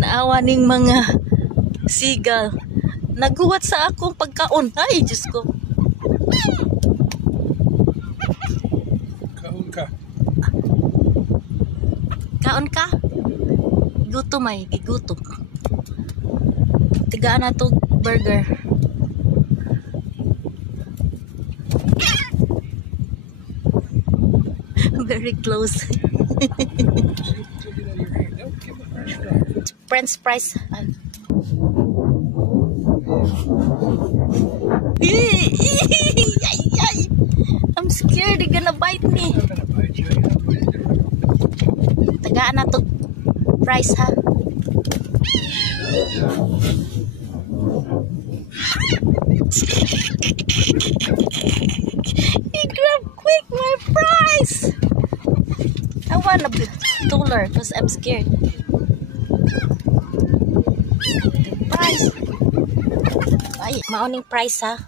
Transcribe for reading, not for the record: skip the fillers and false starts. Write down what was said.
Tanawa ning mga sigal. Naguwat sa akong pagkaon. Ay, Diyos ko. Kaon ka. Kaon ka? Gutom ay, gigutom. Tigaan na to burger. Very close. French fries. I'm scared they're gonna bite me. Tagaan na to fries ha. He grabbed quick my fries. I want a taller because I'm scared. The fries. Ay, mauning price ha.